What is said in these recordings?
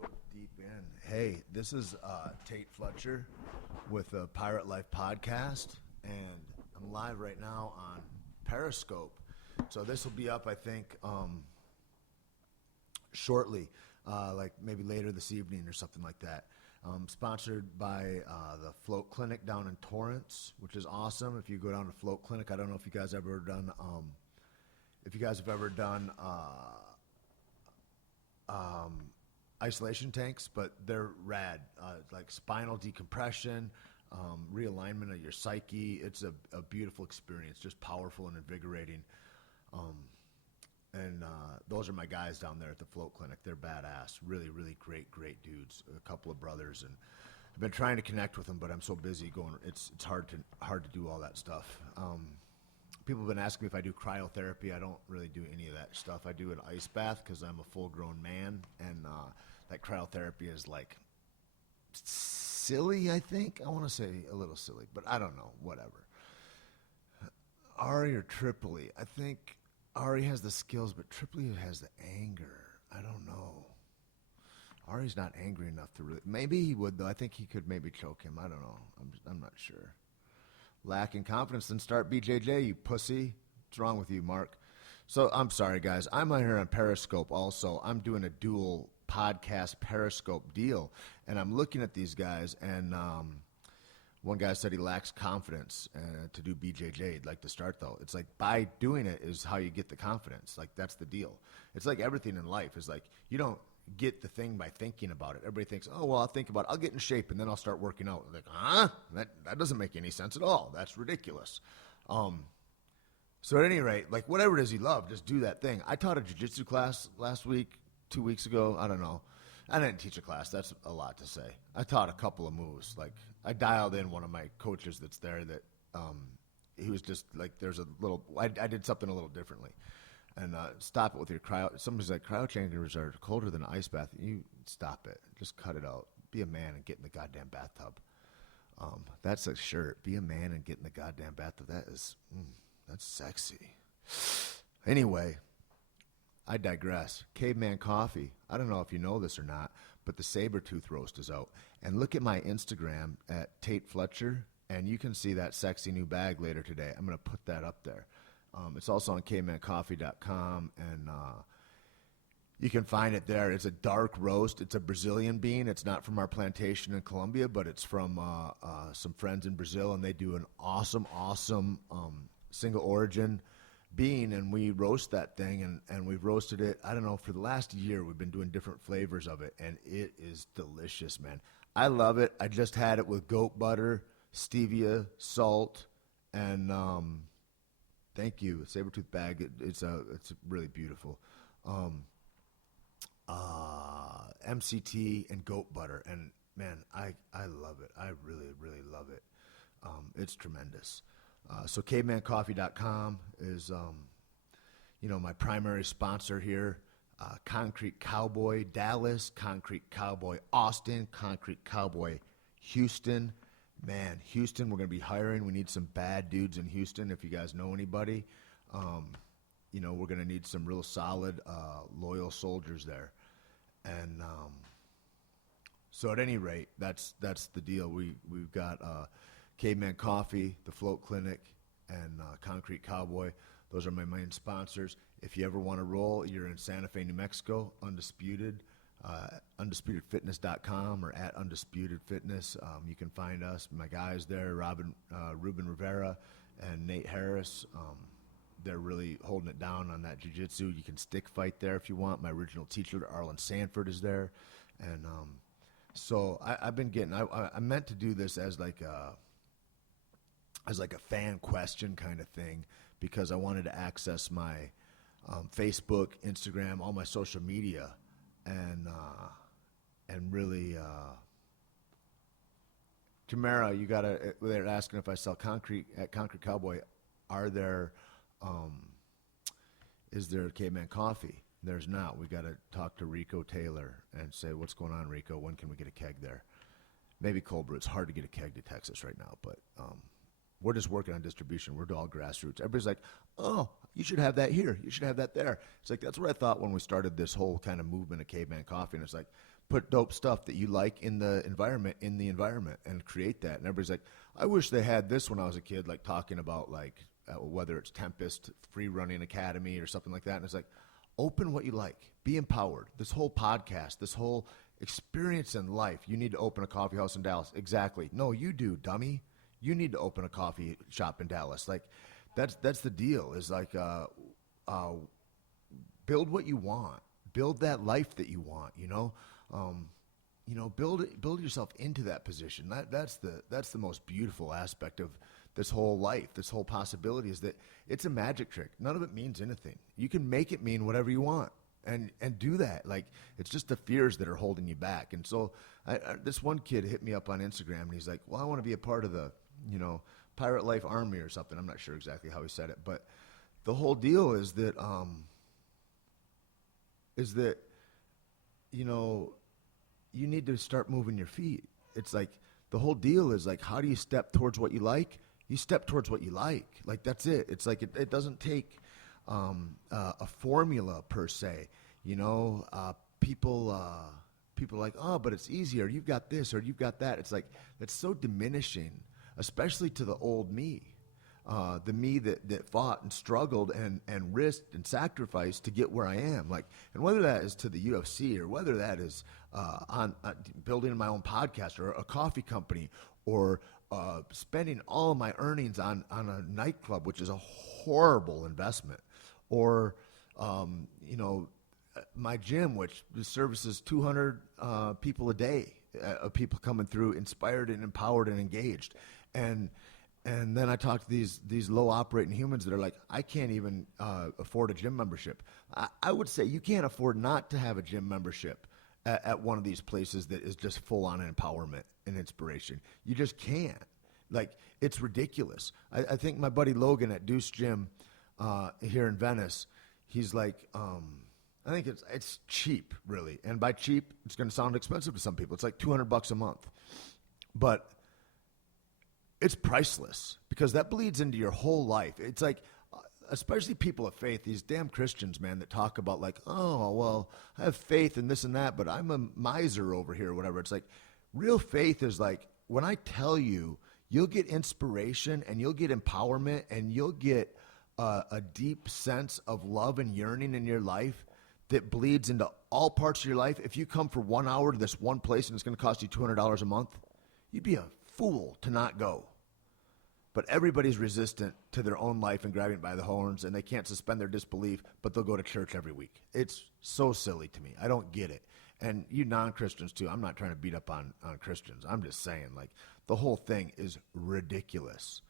go deep in. Hey, this is Tait Fletcher with the Pirate Life Podcast, and I'm live right now on Periscope. So this will be up, I think, shortly, like maybe later this evening or something like that. Sponsored by the Float Clinic down in Torrance, which is awesome. If you go down to Float Clinic, I don't know if you guys have ever done isolation tanks, but they're rad. Like spinal decompression, realignment of your psyche. It's a beautiful experience, just powerful and invigorating. And those are my guys down there at the Float Clinic. They're badass, really, really great dudes. A couple of brothers, and I've been trying to connect with them, but I'm so busy going. It's hard to do all that stuff. People have been asking me if I do cryotherapy. I don't really do any of that stuff. I do an ice bath because I'm a full-grown man, and that cryotherapy is like silly, I think. I want to say a little silly, but I don't know. Whatever. Ari or Tripoli? I think Ari has the skills, but Tripoli has the anger. I don't know. Ari's not angry enough to really. Maybe he would, though. I think he could maybe choke him. I don't know. I'm not sure. Lacking confidence, then start BJJ, you pussy. What's wrong with you, Mark? So I'm sorry, guys. I'm on here on Periscope also. I'm doing a dual podcast Periscope deal, and I'm looking at these guys, and one guy said he lacks confidence to do BJJ. He'd like to start, though. It's like by doing it is how you get the confidence. Like, that's the deal. It's like everything in life is like you don't get the thing by thinking about it. Everybody thinks, oh, well, I'll think about it. I'll get in shape, and then I'll start working out. Like, huh? That doesn't make any sense at all. That's ridiculous. So at any rate, like whatever it is you love, just do that thing. I taught a jiu-jitsu class last week, 2 weeks ago. I don't know. I didn't teach a class. That's a lot to say. I taught a couple of moves. Like I dialed in one of my coaches that's there that he was just like, there's a little, I did something a little differently. And stop it with your cryo. Somebody's like, cryo chambers are colder than an ice bath. You stop it. Just cut it out. Be a man and get in the goddamn bathtub. That's a shirt. Be a man and get in the goddamn bathtub. That's sexy. Anyway, I digress. Caveman Coffee. I don't know if you know this or not, but the Sabertooth roast is out. And look at my Instagram at Tait Fletcher, and you can see that sexy new bag later today. I'm going to put that up there. It's also on cavemancoffee.com, and you can find it there. It's a dark roast. It's a Brazilian bean. It's not from our plantation in Colombia, but it's from some friends in Brazil, and they do an awesome single origin bean, and we roast that thing, and we've roasted it, I don't know, for the last year. We've been doing different flavors of it, and it is delicious, man. I love it. I just had it with goat butter, stevia, salt, and thank you. Sabertooth bag. It's really beautiful. MCT and goat butter, and man, I love it. I really love it. It's tremendous. So cavemancoffee.com is my primary sponsor here. Concrete Cowboy Dallas, Concrete Cowboy Austin, Concrete Cowboy Houston. Man, Houston, we're going to be hiring. We need some bad dudes in Houston. If you guys know anybody, we're going to need some real solid, loyal soldiers there. And so at any rate, that's the deal. We've got Caveman Coffee, the Float Clinic, and Concrete Cowboy. Those are my main sponsors. If you ever want to roll, you're in Santa Fe, New Mexico, Undisputed. UndisputedFitness.com or at Undisputed Fitness. You can find us, my guys there, Ruben Rivera and Nate Harris. They're really holding it down on that jiu-jitsu. You can stick fight there if you want. My original teacher, Arlen Sanford, is there. And so I've been getting, I meant to do this as like a fan question kind of thing, because I wanted to access my Facebook, Instagram, all my social media, and really, Tamara, they're asking if I sell concrete at Concrete Cowboy. Is there Caveman Coffee? There's not. We got to talk to Rico Taylor and say, what's going on, Rico? When can we get a keg there? Maybe cold brew. It's hard to get a keg to Texas right now, but we're just working on distribution. We're all grassroots. Everybody's like, oh, You should have that here. You should have that there. It's like, that's what I thought when we started this whole kind of movement of Caveman Coffee. And it's like, put dope stuff that you like in the environment, and create that. And everybody's like, I wish they had this when I was a kid, like talking about like whether it's Tempest, Free Running Academy or something like that. And it's like, open what you like. Be empowered. This whole podcast, this whole experience in life, you need to open a coffee house in Dallas. Exactly. No, you do, dummy. You need to open a coffee shop in Dallas. Like, that's the deal, is like build what you want. Build that life that you want, build yourself into that position. That's the most beautiful aspect of this whole life, this whole possibility, is that it's a magic trick. None of it means anything. You can make it mean whatever you want and do that. Like, it's just the fears that are holding you back. And so this one kid hit me up on Instagram, and he's like, well, I want to be a part of the, Pirate Life Army or something. I'm not sure exactly how he said it, but the whole deal is that, you need to start moving your feet. It's like, the whole deal is like, how do you step towards what you like? You step towards what you like. Like, that's it. It's like, it doesn't take a formula per se. People are like, oh, but it's easier. You've got this or you've got that. It's like, it's so diminishing, especially to the old me. The me that fought and struggled and risked and sacrificed to get where I am. Like, and whether that is to the UFC or whether that is on building my own podcast or a coffee company or spending all of my earnings on a nightclub, which is a horrible investment, or my gym, which services 200 people a day, of people coming through inspired and empowered and engaged. And then I talk to these low operating humans that are like, I can't even afford a gym membership. I would say you can't afford not to have a gym membership at one of these places that is just full on empowerment and inspiration. You just can't. Like, it's ridiculous. I think my buddy Logan at Deuce Gym here in Venice, he's like, I think it's cheap, really. And by cheap, it's going to sound expensive to some people. It's like $200 a month. But it's priceless, because that bleeds into your whole life. It's like, especially people of faith, these damn Christians, man, that talk about like, oh, well, I have faith in this and that, but I'm a miser over here or whatever. It's like, real faith is like, when I tell you, you'll get inspiration and you'll get empowerment and you'll get a deep sense of love and yearning in your life that bleeds into all parts of your life. If you come for 1 hour to this one place and it's going to cost you $200 a month, you'd be a fool to not go. But everybody's resistant to their own life and grabbing it by the horns, and they can't suspend their disbelief, but they'll go to church every week. It's so silly to me. I don't get it. And you non-Christians too. I'm not trying to beat up on Christians. I'm just saying, like, the whole thing is ridiculous.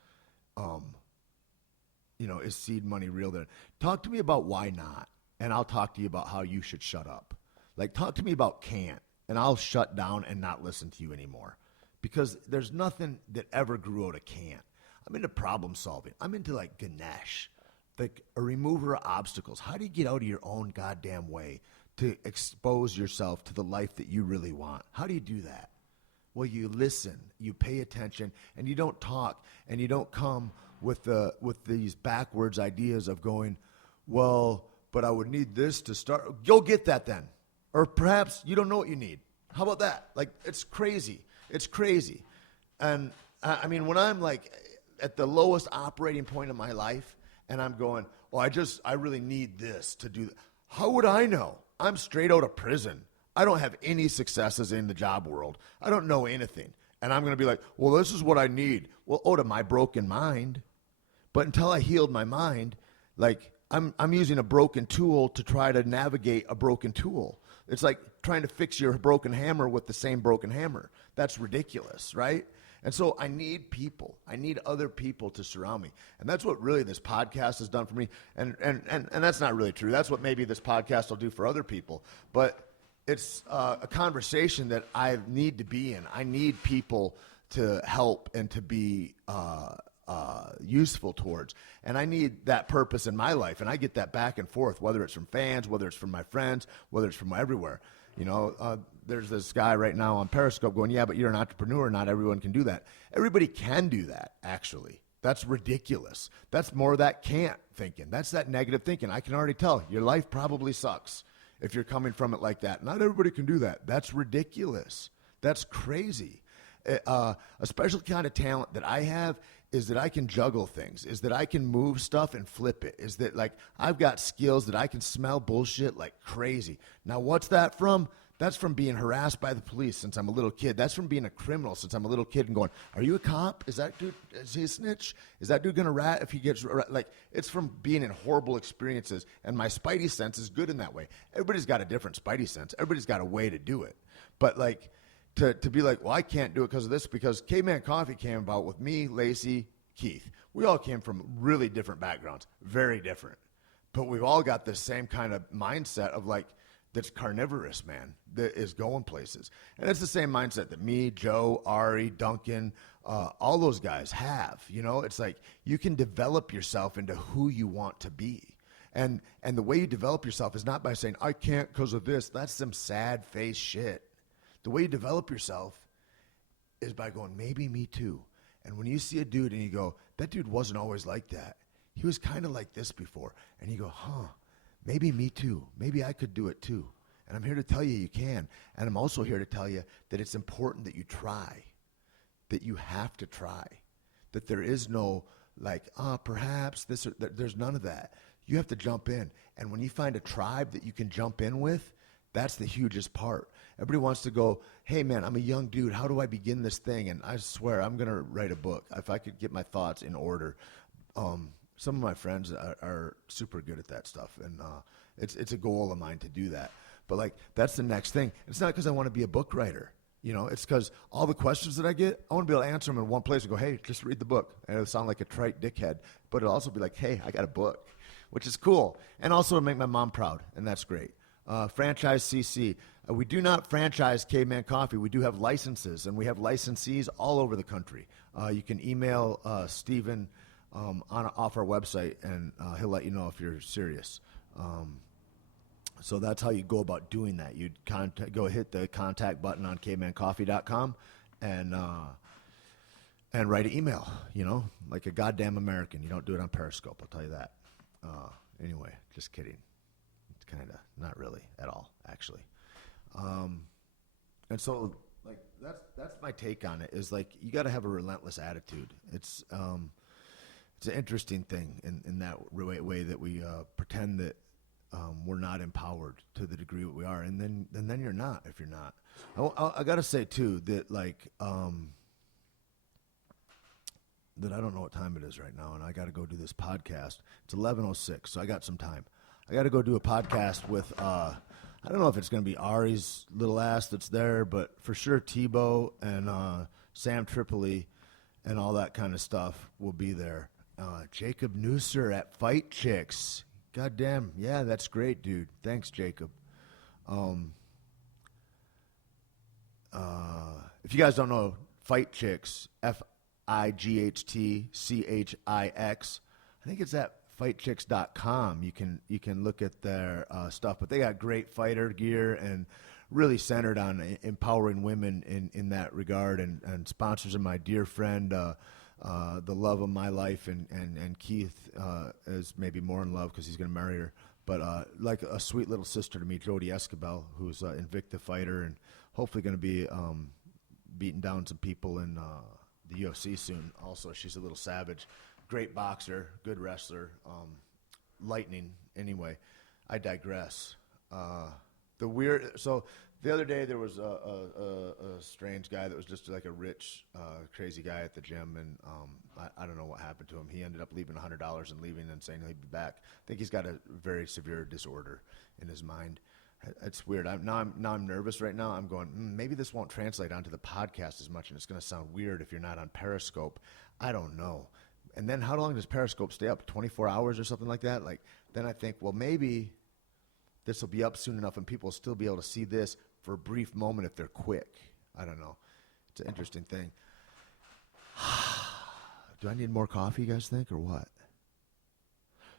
Is seed money real there? Talk to me about why not, and I'll talk to you about how you should shut up. Like, talk to me about can't, and I'll shut down and not listen to you anymore. Because there's nothing that ever grew out of can't. I'm into problem solving. I'm into like Ganesh, like a remover of obstacles. How do you get out of your own goddamn way to expose yourself to the life that you really want? How do you do that? Well, you listen, you pay attention, and you don't talk, and you don't come with these backwards ideas of going, well, but I would need this to start. Go get that then. Or perhaps you don't know what you need. How about that? Like, it's crazy. It's crazy. And I mean, when I'm like at the lowest operating point of my life and I'm going, oh, I really need this to do that. How would I know? I'm straight out of prison. I don't have any successes in the job world. I don't know anything. And I'm going to be like, well, this is what I need. Well, to my broken mind. But until I healed my mind, like I'm using a broken tool to try to navigate a broken tool. It's like trying to fix your broken hammer with the same broken hammer. That's ridiculous, right? And so I need people. I need other people to surround me. And that's what really this podcast has done for me. And that's not really true. That's what maybe this podcast will do for other people. But it's a conversation that I need to be in. I need people to help and to be useful towards. And I need that purpose in my life. And I get that back and forth, whether it's from fans, whether it's from my friends, whether it's from everywhere. There's this guy right now on Periscope going, yeah, but you're an entrepreneur. Not everyone can do that. Everybody can do that, actually. That's ridiculous. That's more of that can't thinking. That's that negative thinking. I can already tell your life probably sucks if you're coming from it like that. Not everybody can do that. That's ridiculous. That's crazy. A special kind of talent that I have is that I can juggle things, is that I can move stuff and flip it, is that like I've got skills that I can smell bullshit like crazy. Now, what's that from? That's from being harassed by the police since I'm a little kid. That's from being a criminal since I'm a little kid and going, are you a cop? Is that dude, is he a snitch? Is that dude going to rat if he gets, like, it's from being in horrible experiences. And my spidey sense is good in that way. Everybody's got a different spidey sense. Everybody's got a way to do it. But like, to be like, well, I can't do it because of this, because Caveman Coffee came about with me, Lacey, Keith. We all came from really different backgrounds, very different. But we've all got this same kind of mindset of like, that's carnivorous, man, that is going places. And it's the same mindset that me, Joe, Ari, Duncan, all those guys have. You know, it's like you can develop yourself into who you want to be. And the way you develop yourself is not by saying, I can't because of this. That's some sad face shit. The way you develop yourself is by going, maybe me too. And when you see a dude and you go, that dude wasn't always like that. He was kind of like this before. And you go, maybe me too. Maybe I could do it too. And I'm here to tell you you can. And I'm also here to tell you that it's important that you try, that you have to try, that there is no like, perhaps this, or there's none of that. You have to jump in. And when you find a tribe that you can jump in with, that's the hugest part. Everybody wants to go, hey, man, I'm a young dude. How do I begin this thing? And I swear I'm going to write a book if I could get my thoughts in order. Some of my friends are super good at that stuff, and it's a goal of mine to do that. But, like, that's the next thing. It's not because I want to be a book writer. You know, it's because all the questions that I get, I want to be able to answer them in one place and go, hey, just read the book. And it'll sound like a trite dickhead, but it'll also be like, hey, I got a book, which is cool. And also to make my mom proud, and that's great. Franchise CC. We do not franchise Caveman Coffee. We do have licenses, and we have licensees all over the country. You can email Steven off our website, and he'll let you know if you're serious. So that's how you go about doing that. You'd go hit the contact button on cavemancoffee.com and write an email, you know, like a goddamn American. You don't do it on Periscope, I'll tell you that. Anyway, just kidding. It's kind of not really at all, actually. And so, like, that's my take on it, is like you got to have a relentless attitude. It's an interesting thing in that way that we pretend that we're not empowered to the degree that we are, and then you're not if you're not. I got to say too that like that I don't know what time it is right now, and I got to go do this podcast. It's 11:06, so I got some time. I got to go do a podcast with I don't know if it's going to be Ari's little ass that's there, but for sure Tebow and Sam Tripoli and all that kind of stuff will be there. Jacob Nusser at Fight Chicks. God damn. Yeah, that's great, dude. Thanks, Jacob. If you guys don't know, Fight Chicks, FIGHTCHIX, I think it's at fightchicks.com. You can look at their stuff, but they got great fighter gear and really centered on empowering women in that regard, and sponsors of my dear friend, the love of my life, and Keith is maybe more in love because he's going to marry her, but like a sweet little sister to me, Jody Escabel, who's an Invicta fighter and hopefully going to be beating down some people in the UFC soon. Also, she's a little savage. Great boxer, good wrestler, lightning. Anyway, I digress. So the other day there was a strange guy that was just like a rich, crazy guy at the gym, and I don't know what happened to him. He ended up leaving $100 and leaving and saying he'd be back. I think he's got a very severe disorder in his mind. It's weird. Now I'm nervous right now. I'm going, maybe this won't translate onto the podcast as much, and it's going to sound weird if you're not on Periscope. I don't know. And then how long does Periscope stay up? 24 hours or something like that? Like, then I think, well, maybe this will be up soon enough and people will still be able to see this for a brief moment if they're quick. I don't know. It's an interesting thing. Do I need more coffee, you guys think, or what?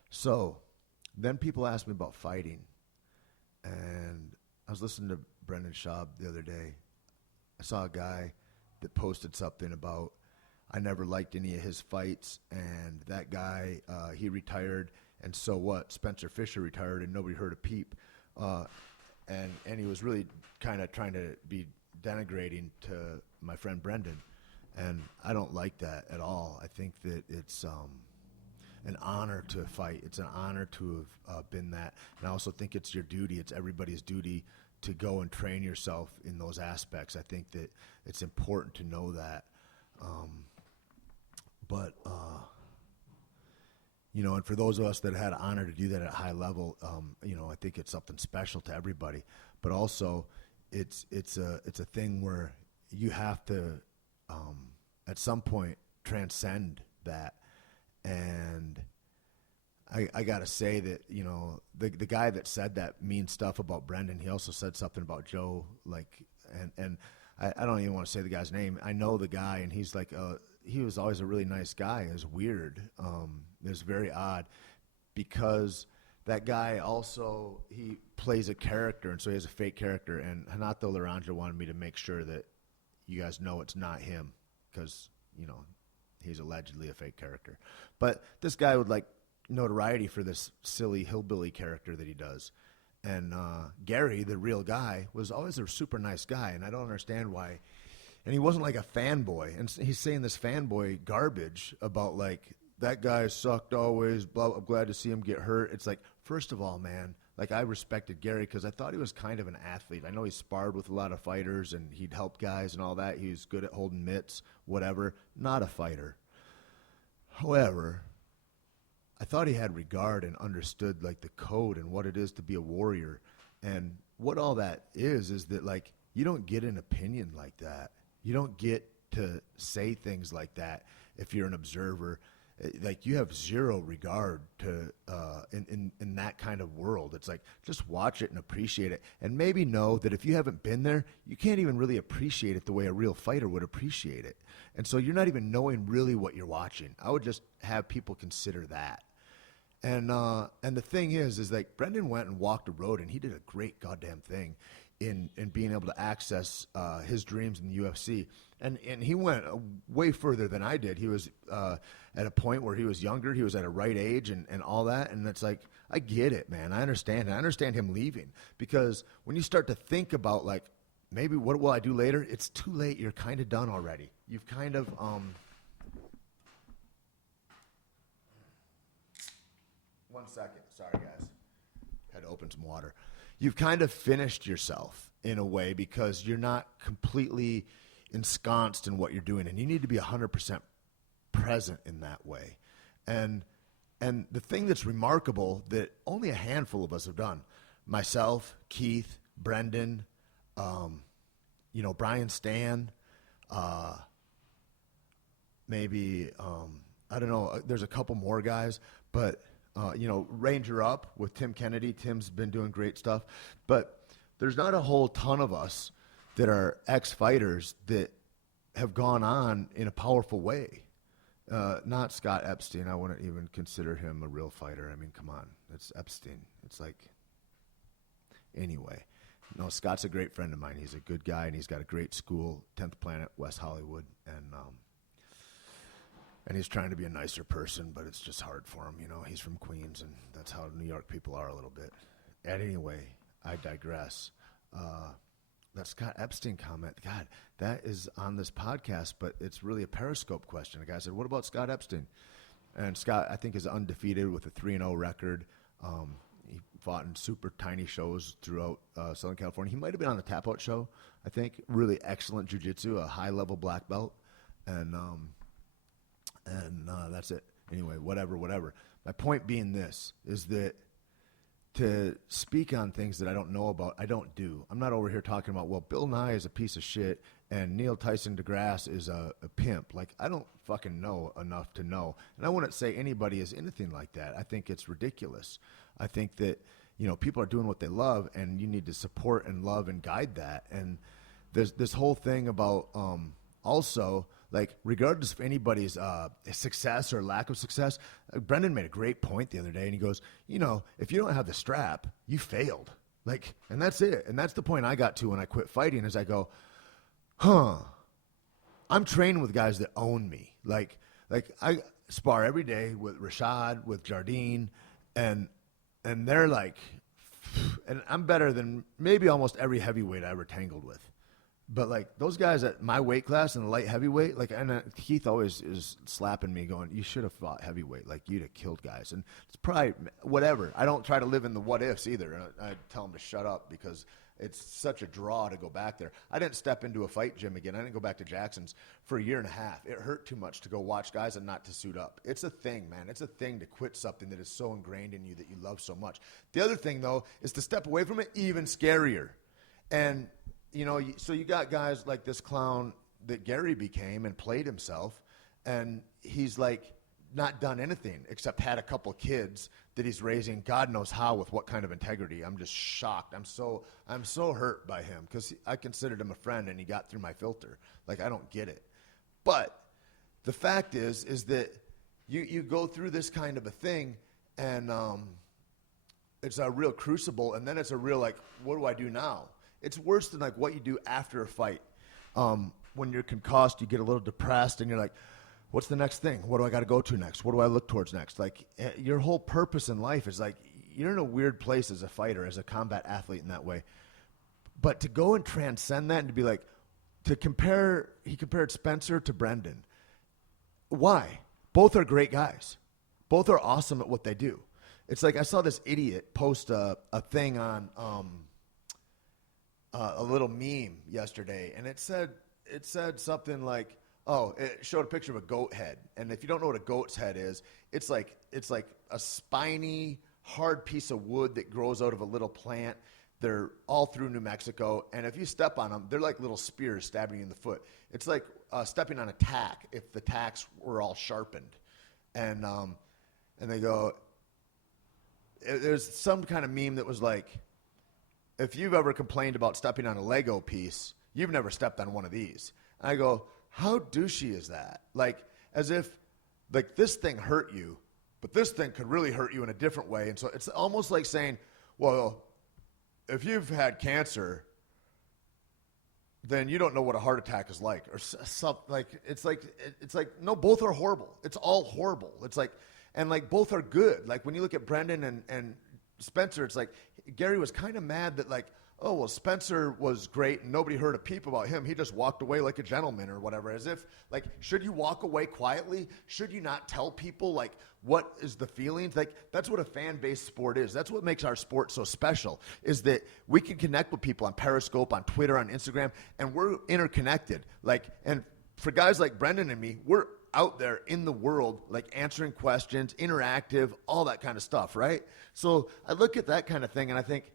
So then people ask me about fighting. And I was listening to Brendan Schaub the other day. I saw a guy that posted something about I never liked any of his fights, and that guy, he retired, and so what? Spencer Fisher retired, and nobody heard a peep. And he was really kind of trying to be denigrating to my friend Brendan, and I don't like that at all. I think that it's an honor to fight. It's an honor to have been that, and I also think it's your duty. It's everybody's duty to go and train yourself in those aspects. I think that it's important to know that. But you know, and for those of us that had the honor to do that at a high level, you know, I think it's something special to everybody. But also, it's a thing where you have to, at some point, transcend that. And I got to say that, you know, the guy that said that mean stuff about Brendan, he also said something about Joe, like, and I don't even want to say the guy's name. I know the guy, and he's like, he was always a really nice guy. It was weird. It was very odd because that guy also, he plays a character, and so he has a fake character. And Hanato Laranja wanted me to make sure that you guys know it's not him because, you know, he's allegedly a fake character. But this guy would like notoriety for this silly hillbilly character that he does. And Gary, the real guy, was always a super nice guy, and I don't understand why. And he wasn't like a fanboy. And he's saying this fanboy garbage about, like, that guy sucked always, blah, I'm glad to see him get hurt. It's like, first of all, man, like, I respected Gary because I thought he was kind of an athlete. I know he sparred with a lot of fighters, and he'd help guys and all that. He was good at holding mitts, whatever. Not a fighter. However, I thought he had regard and understood, like, the code and what it is to be a warrior. And what all that is that, like, you don't get an opinion like that. You don't get to say things like that if you're an observer. Like, you have zero regard to in that kind of world. It's like, just watch it and appreciate it. And maybe know that if you haven't been there, you can't even really appreciate it the way a real fighter would appreciate it. And so you're not even knowing really what you're watching. I would just have people consider that. And the thing is like, Brendan went and walked a road, and he did a great goddamn thing in being able to access his dreams in the UFC. And he went way further than I did. He was at a point where he was younger. He was at a right age and all that. And it's like, I get it, man. I understand. I understand him leaving. Because when you start to think about, like, maybe what will I do later? It's too late. You're kind of done already. You've kind of... One second. Sorry, guys. Had to open some water. You've kind of finished yourself in a way because you're not completely ensconced in what you're doing, and you need to be 100% present in that way. And the thing that's remarkable that only a handful of us have done, myself, Keith, Brendan, you know, Brian Stan, maybe, I don't know, there's a couple more guys, but you know, Ranger Up with Tim Kennedy. Tim's been doing great stuff. But there's not a whole ton of us that are ex-fighters that have gone on in a powerful way. Not Scott Epstein. I wouldn't even consider him a real fighter. I mean, come on. It's Epstein. It's like, anyway. No, Scott's a great friend of mine. He's a good guy, and he's got a great school, 10th Planet, West Hollywood. And he's trying to be a nicer person, but it's just hard for him. You know, he's from Queens, and that's how New York people are a little bit. And anyway, I digress. That Scott Epstein comment, God, that is on this podcast, but it's really a Periscope question. A guy said, what about Scott Epstein? And Scott, I think, is undefeated with a 3-0 record. He fought in super tiny shows throughout Southern California. He might have been on the Tap Out show, I think. Really excellent jiu-jitsu, a high-level black belt. And that's it. Anyway, whatever. My point being this, is that to speak on things that I don't know about, I don't do. I'm not over here talking about, well, Bill Nye is a piece of shit and Neil Tyson DeGrasse is a pimp. Like, I don't fucking know enough to know. And I wouldn't say anybody is anything like that. I think it's ridiculous. I think that, you know, people are doing what they love, and you need to support and love and guide that. And there's this whole thing about also, like, regardless of anybody's success or lack of success, Brendan made a great point the other day, and he goes, you know, if you don't have the strap, you failed. Like, and that's it. And that's the point I got to when I quit fighting, is I go, I'm training with guys that own me. Like I spar every day with Rashad, with Jardine, and they're like, and I'm better than maybe almost every heavyweight I ever tangled with. But like those guys at my weight class in the light heavyweight, like, and Keith always is slapping me going, you should have fought heavyweight. Like you'd have killed guys. And it's probably whatever. I don't try to live in the what ifs either. I tell them to shut up because it's such a draw to go back there. I didn't step into a fight gym again. I didn't go back to Jackson's for a year and a half. It hurt too much to go watch guys and not to suit up. It's a thing, man. It's a thing to quit something that is so ingrained in you that you love so much. The other thing, though, is to step away from it even scarier. And you know, so you got guys like this clown that Gary became and played himself, and he's like not done anything except had a couple kids that he's raising God knows how with what kind of integrity. I'm just shocked. I'm so hurt by him because I considered him a friend and he got through my filter. Like I don't get it. But the fact is that you go through this kind of a thing and it's a real crucible, and then it's a real like, what do I do now? It's worse than like what you do after a fight. When you're concussed, you get a little depressed, and you're like, what's the next thing? What do I got to go to next? What do I look towards next? Like your whole purpose in life is like, you're in a weird place as a fighter, as a combat athlete in that way. But to go and transcend that and to be like, he compared Spencer to Brendan. Why? Both are great guys. Both are awesome at what they do. It's like I saw this idiot post a thing on a little meme yesterday, and it said something like, it showed a picture of a goat head, and if you don't know what a goat's head is, it's like a spiny, hard piece of wood that grows out of a little plant. They're all through New Mexico, and if you step on them, they're like little spears stabbing you in the foot. It's like stepping on a tack if the tacks were all sharpened, and they go. There's some kind of meme that was like, if you've ever complained about stepping on a Lego piece, you've never stepped on one of these. And I go, how douchey is that? Like, as if, like, this thing hurt you, but this thing could really hurt you in a different way. And so it's almost like saying, well, if you've had cancer, then you don't know what a heart attack is like. Or something like, it's like, no, both are horrible. It's all horrible. It's like, and like, both are good. Like, when you look at Brendan and Spencer, it's like Gary was kind of mad that like, oh, well, Spencer was great and nobody heard a peep about him. He just walked away like a gentleman or whatever, as if like, should you walk away quietly? Should you not tell people like what is the feelings? Like that's what a fan-based sport is. That's what makes our sport so special, is that we can connect with people on Periscope, on Twitter, on Instagram, and we're interconnected. Like, and for guys like Brendan and me, we're out there in the world, like answering questions, interactive, all that kind of stuff, right? So I look at that kind of thing and I think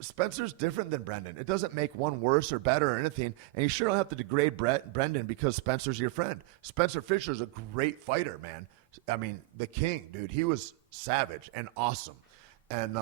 Spencer's different than Brendan. It doesn't make one worse or better or anything, and you sure don't have to degrade Brendan because Spencer's your friend. Spencer Fisher's a great fighter, man. I mean, the king, dude. He was savage and awesome. And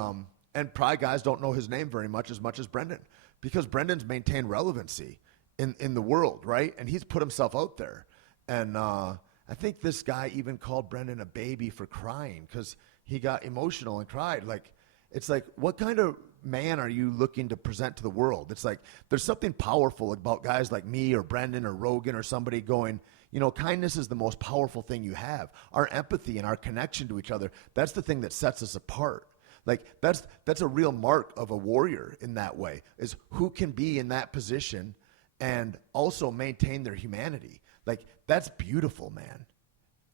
probably guys don't know his name very much as Brendan, because Brendan's maintained relevancy in the world, right? And he's put himself out there. And I think this guy even called Brendan a baby for crying because he got emotional and cried. Like, it's like, what kind of man are you looking to present to the world? It's like, there's something powerful about guys like me or Brendan or Rogan or somebody going, you know, kindness is the most powerful thing you have. Our empathy and our connection to each other, that's the thing that sets us apart. Like, that's a real mark of a warrior in that way, is who can be in that position and also maintain their humanity. Like, that's beautiful, man.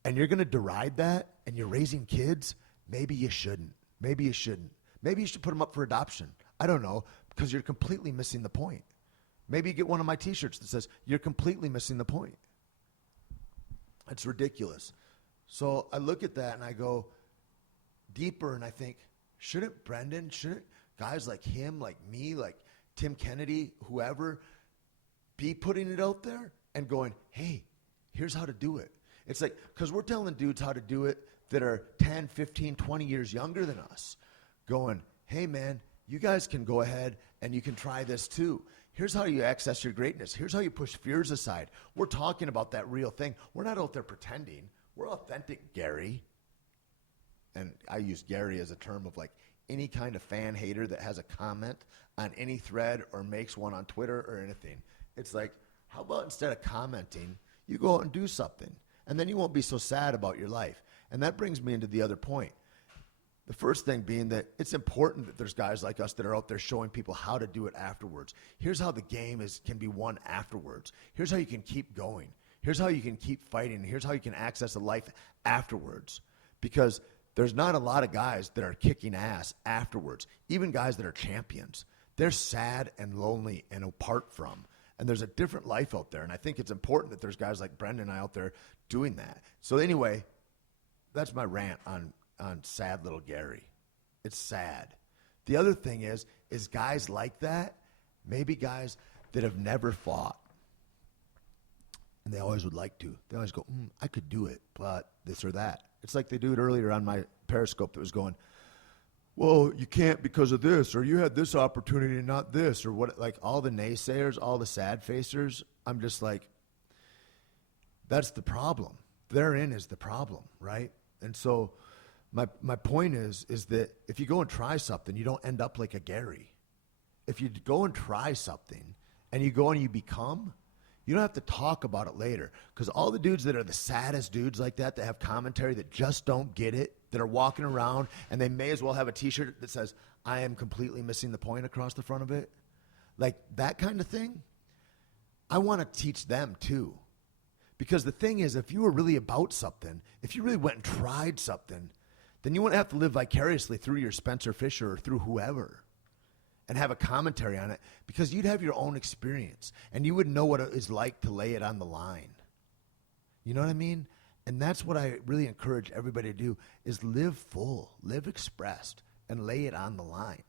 And you're going to deride that and you're raising kids? Maybe you shouldn't. Maybe you shouldn't. Maybe you should put them up for adoption. I don't know, because you're completely missing the point. Maybe you get one of my T-shirts that says, you're completely missing the point. It's ridiculous. So I look at that and I go deeper and I think, shouldn't guys like him, like me, like Tim Kennedy, whoever, be putting it out there and going, hey, here's how to do it. It's like, because we're telling dudes how to do it that are 10, 15, 20 years younger than us, going, hey, man, you guys can go ahead and you can try this too. Here's how you access your greatness. Here's how you push fears aside. We're talking about that real thing. We're not out there pretending. We're authentic, Gary. And I use Gary as a term of like any kind of fan hater that has a comment on any thread or makes one on Twitter or anything. It's like, how about instead of commenting, You go out and do something, and then you won't be so sad about your life. And that brings me into the other point. The first thing being that it's important that there's guys like us that are out there showing people how to do it afterwards. Here's how the game can be won afterwards. Here's how you can keep going. Here's how you can keep fighting. Here's how you can access a life afterwards. Because there's not a lot of guys that are kicking ass afterwards. Even guys that are champions. They're sad and lonely and apart from. And there's a different life out there. And I think it's important that there's guys like Brendan and I out there doing that. So anyway, that's my rant on sad little Gary. It's sad. The other thing is guys like that, maybe guys that have never fought, and they always would like to. They always go, I could do it, but this or that. It's like they do it earlier on my Periscope that was going, well, you can't because of this, or you had this opportunity and not this, or what, like all the naysayers, all the sad facers. I'm just like, that's the problem. Therein is the problem, right? And so my point is that if you go and try something, you don't end up like a Gary. If you go and try something and you go and you become, you don't have to talk about it later. Because all the dudes that are the saddest dudes like that have commentary that just don't get it, that are walking around and they may as well have a t-shirt that says, I am completely missing the point across the front of it. Like that kind of thing, I want to teach them too. Because the thing is, if you were really about something, if you really went and tried something, then you wouldn't have to live vicariously through your Spencer Fisher or through whoever and have a commentary on it, because you'd have your own experience and you would know what it is like to lay it on the line. You know what I mean? And that's what I really encourage everybody to do, is live full, live expressed, and lay it on the line.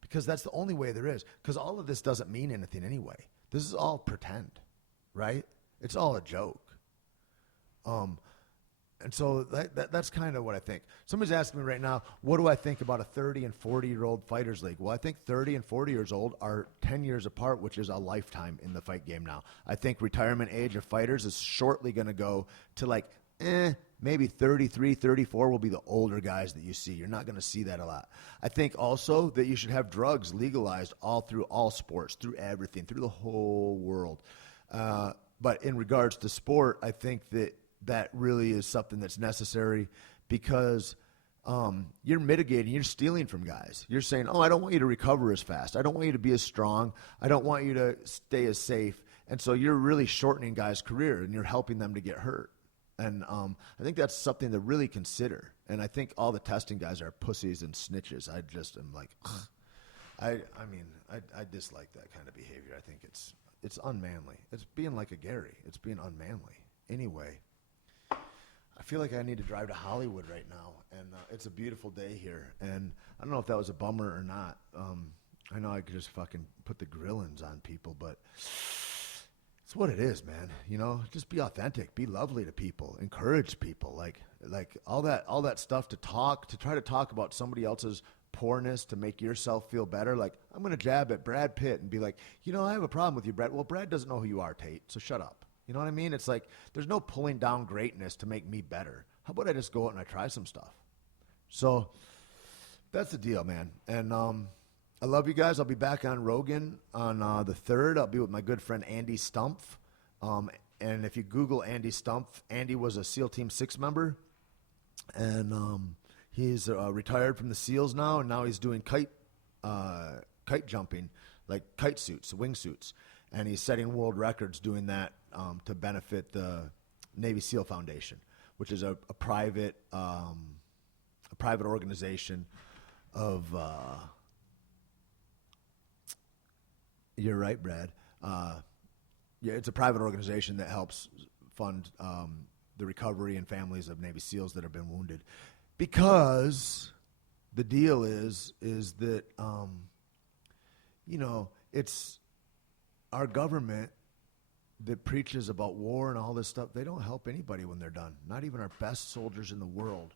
Because that's the only way there is. Because all of this doesn't mean anything anyway. This is all pretend, right? It's all a joke. And so that's kind of what I think. Somebody's asking me right now, what do I think about a 30 and 40-year-old fighters league? Well, I think 30 and 40 years old are 10 years apart, which is a lifetime in the fight game now. I think retirement age of fighters is shortly going to go to like, maybe 33, 34 will be the older guys that you see. You're not going to see that a lot. I think also that you should have drugs legalized all through all sports, through everything, through the whole world. But in regards to sport, I think that really is something that's necessary, because you're mitigating, you're stealing from guys. You're saying, I don't want you to recover as fast. I don't want you to be as strong. I don't want you to stay as safe. And so you're really shortening guys' career and you're helping them to get hurt. And I think that's something to really consider. And I think all the testing guys are pussies and snitches. I just am like, I dislike that kind of behavior. I think it's unmanly. It's being like a Gary. It's being unmanly. Anyway, I feel like I need to drive to Hollywood right now, and it's a beautiful day here. And I don't know if that was a bummer or not. I know I could just fucking put the grillins on people, but it's what it is, man. You know, just be authentic, be lovely to people, encourage people. Like all that stuff to try to talk about somebody else's poorness to make yourself feel better. Like, I'm going to jab at Brad Pitt and be like, I have a problem with you, Brad. Well, Brad doesn't know who you are, Tait, so shut up. You know what I mean? It's like, there's no pulling down greatness to make me better. How about I just go out and I try some stuff? So that's the deal, man. And I love you guys. I'll be back on Rogan on the 3rd. I'll be with my good friend Andy Stumpf. And if you Google Andy Stumpf, Andy was a SEAL Team 6 member. And he's retired from the SEALs now, and now he's doing kite jumping, like kite suits, wingsuits. And he's setting world records doing that to benefit the Navy SEAL Foundation, which is a private organization of. You're right, Brad. Yeah, it's a private organization that helps fund the recovery and families of Navy SEALs that have been wounded. Because the deal is that it's our government that preaches about war and all this stuff. They don't help anybody when they're done, not even our best soldiers in the world.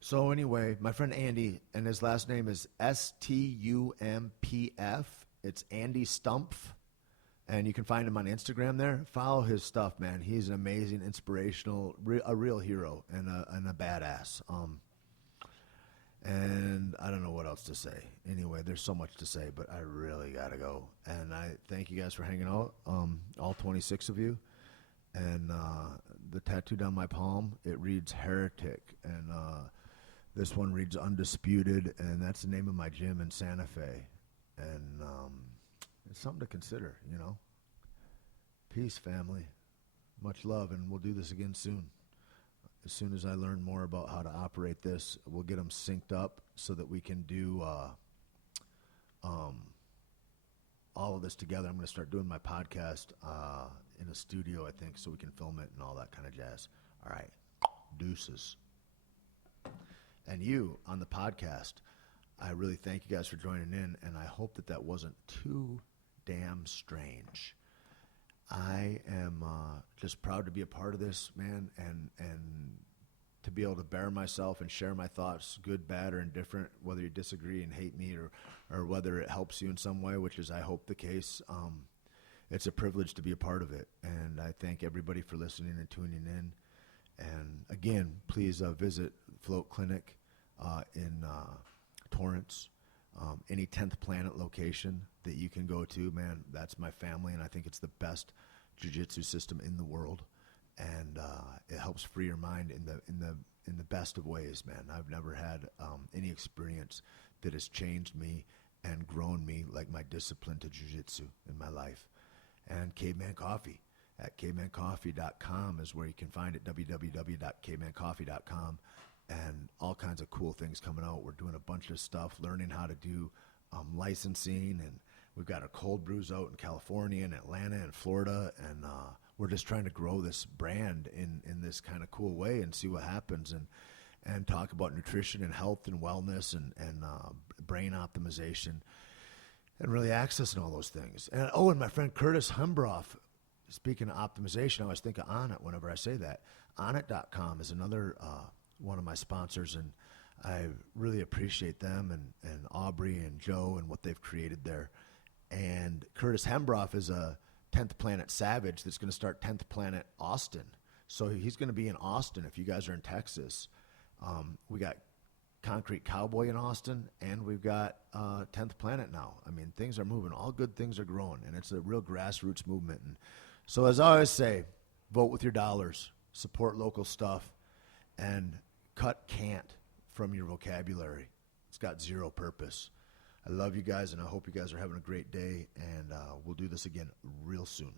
So anyway, my friend Andy, and his last name is Stumpf. It's Andy Stumpf, and you can find him on Instagram there. Follow his stuff, man. He's an amazing, inspirational, a real hero, and a badass. And I don't know what else to say. Anyway, there's so much to say, but I really got to go. And I thank you guys for hanging out, all 26 of you. And the tattooed on my palm, it reads Heretic. And this one reads Undisputed, and that's the name of my gym in Santa Fe. And it's something to consider, you know. Peace, family. Much love, and we'll do this again soon. As soon as I learn more about how to operate this, we'll get them synced up so that we can do all of this together. I'm going to start doing my podcast in a studio, I think, so we can film it and all that kind of jazz. All right. Deuces. And you on the podcast, I really thank you guys for joining in, and I hope that that wasn't too damn strange. I am just proud to be a part of this, man, and to be able to bear myself and share my thoughts, good, bad, or indifferent, whether you disagree and hate me or whether it helps you in some way, which is, I hope, the case. It's a privilege to be a part of it, and I thank everybody for listening and tuning in. And again, please visit Float Clinic in Torrance. Any 10th Planet location that you can go to, man, that's my family, and I think it's the best jiu-jitsu system in the world, and it helps free your mind in the best of ways, man. I've never had any experience that has changed me and grown me like my discipline to jiu-jitsu in my life. And Caveman Coffee at cavemancoffee.com is where you can find it, www.cavemancoffee.com. And all kinds of cool things coming out. We're doing a bunch of stuff, learning how to do licensing, and we've got our cold brews out in California and Atlanta and Florida, and we're just trying to grow this brand in this kind of cool way and see what happens, and talk about nutrition and health and wellness and brain optimization, and really accessing all those things. And and my friend Curtis Hembroff, speaking of optimization, I always think of Onnit whenever I say that. Onnit.com is another one of my sponsors, and I really appreciate them and Aubrey and Joe and what they've created there. And Curtis Hembroff is a 10th Planet Savage that's going to start 10th Planet Austin. So he's going to be in Austin if you guys are in Texas. We got Concrete Cowboy in Austin, and we've got 10th Planet now. I mean, things are moving. All good things are growing, and it's a real grassroots movement. And so as I always say, vote with your dollars, support local stuff, and cut can't from your vocabulary. It's got zero purpose. I love you guys, and I hope you guys are having a great day, and we'll do this again real soon.